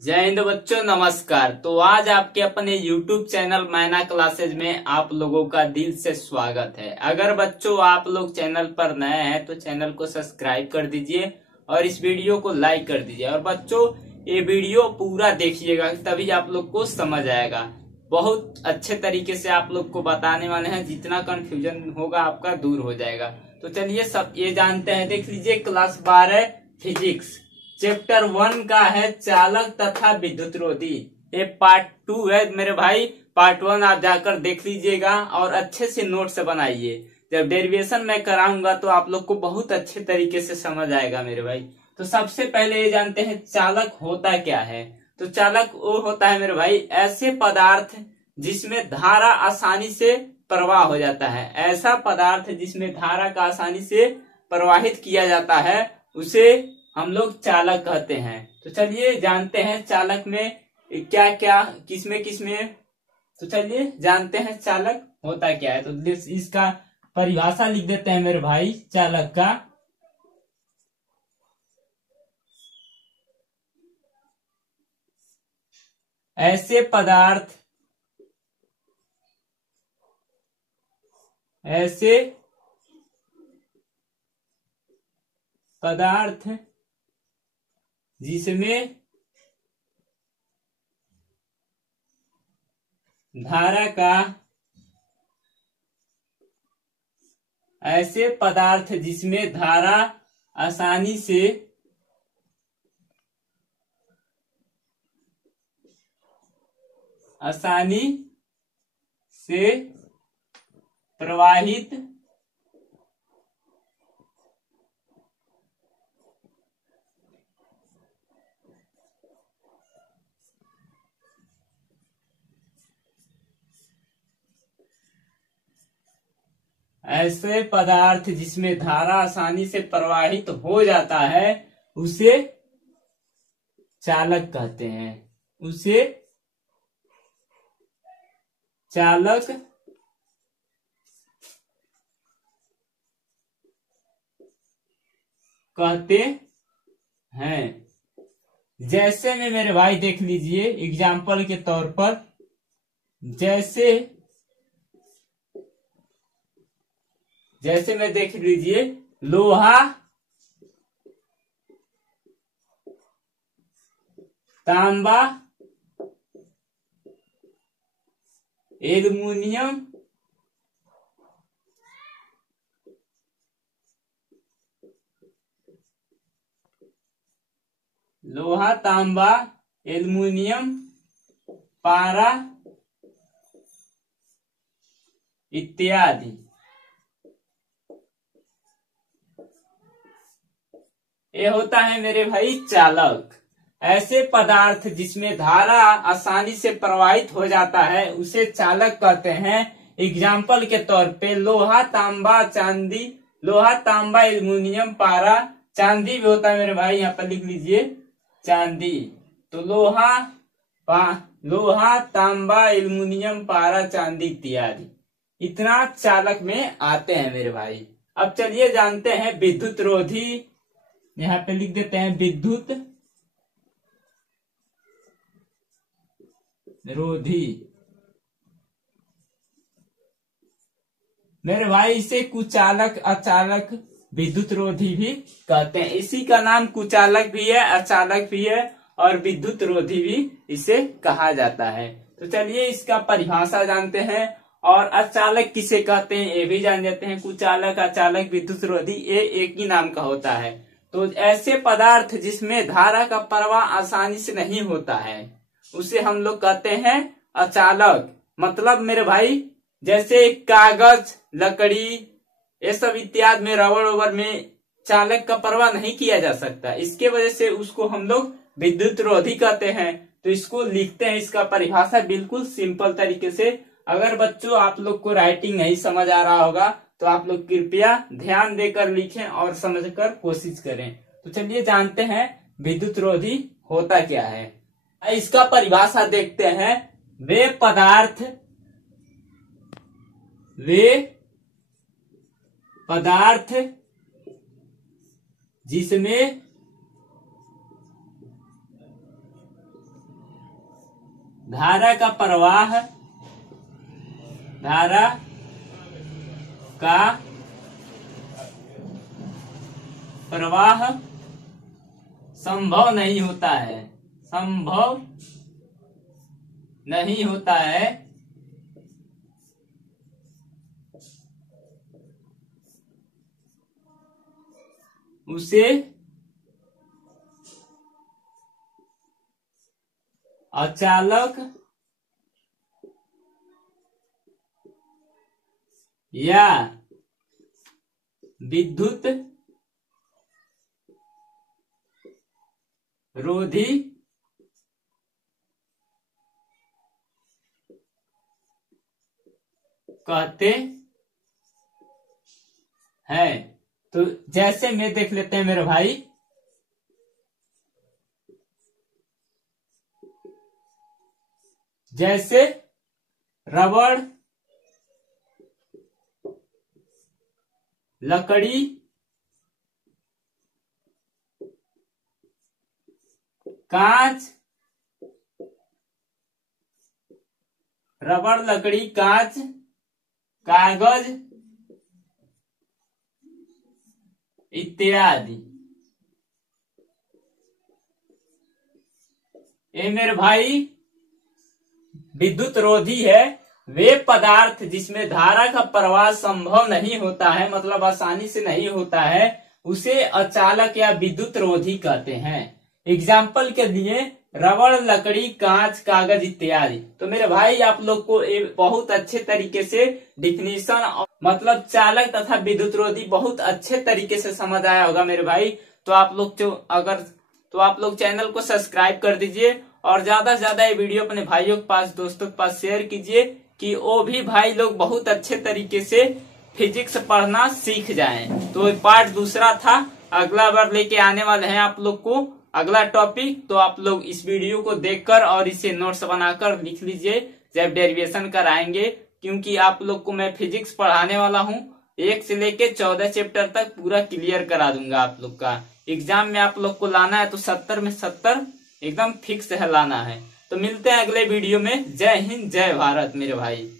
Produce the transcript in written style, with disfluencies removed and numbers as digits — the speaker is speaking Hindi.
जय हिंद बच्चों, नमस्कार। तो आज आपके अपने YouTube चैनल मैना क्लासेज में आप लोगों का दिल से स्वागत है। अगर बच्चों आप लोग चैनल पर नए हैं तो चैनल को सब्सक्राइब कर दीजिए और इस वीडियो को लाइक कर दीजिए। और बच्चों ये वीडियो पूरा देखिएगा, तभी आप लोग को समझ आएगा। बहुत अच्छे तरीके से आप लोग को बताने वाले हैं, जितना कंफ्यूजन होगा आपका दूर हो जाएगा। तो चलिए सब ये जानते हैं। देख लीजिए क्लास 12 फिजिक्स चैप्टर 1 का है चालक तथा विद्युत रोधी। ये पार्ट 2 है मेरे भाई। पार्ट 1 आप जाकर देख लीजिएगा और अच्छे से नोट से बनाइए। जब डेरिवेशन मैं कराऊंगा तो आप लोग को बहुत अच्छे तरीके से समझ आएगा मेरे भाई। तो सबसे पहले ये जानते हैं चालक होता क्या है। तो चालक वो होता है मेरे भाई ऐसे पदार्थ जिसमें धारा आसानी से प्रवाह हो जाता है। ऐसा पदार्थ जिसमें धारा का आसानी से प्रवाहित किया जाता है उसे हम लोग चालक कहते हैं। तो चलिए जानते हैं चालक में क्या क्या किसमें किसमें। तो चलिए जानते हैं चालक होता क्या है। तो इसका परिभाषा लिख देते हैं मेरे भाई चालक का। ऐसे पदार्थ जिसमें धारा का ऐसे पदार्थ जिसमें धारा आसानी से प्रवाहित ऐसे पदार्थ जिसमें धारा आसानी से प्रवाहित हो जाता है उसे चालक कहते हैं। उसे चालक कहते हैं। जैसे में मेरे भाई देख लीजिए एग्जाम्पल के तौर पर, जैसे में देख लीजिए लोहा, तांबा, एल्युमिनियम, लोहा, तांबा, एल्युमिनियम, पारा इत्यादि। ये होता है मेरे भाई चालक। ऐसे पदार्थ जिसमें धारा आसानी से प्रवाहित हो जाता है उसे चालक कहते हैं। एग्जाम्पल के तौर पे लोहा, तांबा, चांदी, लोहा, तांबा, एल्युमिनियम, पारा, चांदी भी होता है मेरे भाई। यहाँ पर लिख लीजिए चांदी। तो लोहा, तांबा, एल्युमिनियम, पारा, चांदी इत्यादि इतना चालक में आते हैं मेरे भाई। अब चलिए जानते हैं विद्युत रोधी। यहाँ पे लिख देते हैं विद्युत रोधी। मेरे भाई इसे कुचालक, अचालक, विद्युत रोधी भी कहते हैं। इसी का नाम कुचालक भी है, अचालक भी है और विद्युत रोधी भी इसे कहा जाता है। तो चलिए इसका परिभाषा जानते हैं। और अचालक किसे कहते हैं ये भी जान जाते हैं। कुचालक, अचालक, विद्युत रोधी ये एक ही नाम का होता है। तो ऐसे पदार्थ जिसमें धारा का प्रवाह आसानी से नहीं होता है उसे हम लोग कहते हैं अचालक। मतलब मेरे भाई जैसे कागज, लकड़ी ये सब इत्यादि में, रबड़ वबड़ में चालक का प्रवाह नहीं किया जा सकता। इसके वजह से उसको हम लोग विद्युत रोधी कहते हैं। तो इसको लिखते हैं, इसका परिभाषा बिल्कुल सिंपल तरीके से। अगर बच्चों आप लोग को राइटिंग नहीं समझ आ रहा होगा तो आप लोग कृपया ध्यान देकर लिखें और समझकर कोशिश करें। तो चलिए जानते हैं विद्युत रोधी होता क्या है। इसका परिभाषा देखते हैं। वे पदार्थ जिसमें धारा का प्रवाह, धारा का प्रवाह संभव नहीं होता है, संभव नहीं होता है उसे अचालक या विद्युत रोधी कहते हैं। तो जैसे में देख लेते हैं मेरे भाई, जैसे रबड़, लकड़ी, कांच, रबड़, लकड़ी, कांच, कागज इत्यादि, ये मेरे भाई विद्युत रोधी है। वे पदार्थ जिसमें धारा का प्रवाह संभव नहीं होता है, मतलब आसानी से नहीं होता है, उसे अचालक या विद्युत रोधी कहते हैं। एग्जाम्पल के लिए रबड़, लकड़ी, कांच, कागज इत्यादि। तो मेरे भाई आप लोग को बहुत अच्छे तरीके से डिफिनीशन मतलब चालक तथा विद्युत रोधी बहुत अच्छे तरीके से समझ आया होगा मेरे भाई। तो आप लोग चैनल को सब्सक्राइब कर दीजिए और ज्यादा से ज्यादा ये वीडियो अपने भाइयों के पास, दोस्तों के पास शेयर कीजिए कि वो भी भाई लोग बहुत अच्छे तरीके से फिजिक्स पढ़ना सीख जाएं। तो पार्ट दूसरा था, अगला बार लेके आने वाले हैं आप लोग को अगला टॉपिक। तो आप लोग इस वीडियो को देखकर और इसे नोट्स बनाकर लिख लीजिए जब डेरिवेशन कराएंगे, क्योंकि आप लोग को मैं फिजिक्स पढ़ाने वाला हूँ। 1 से लेके 14 चैप्टर तक पूरा क्लियर करा दूंगा आप लोग का। एग्जाम में आप लोग को लाना है तो 70 में 70 एकदम फिक्स है लाना है। तो मिलते हैं अगले वीडियो में। जय हिंद, जय भारत मेरे भाई।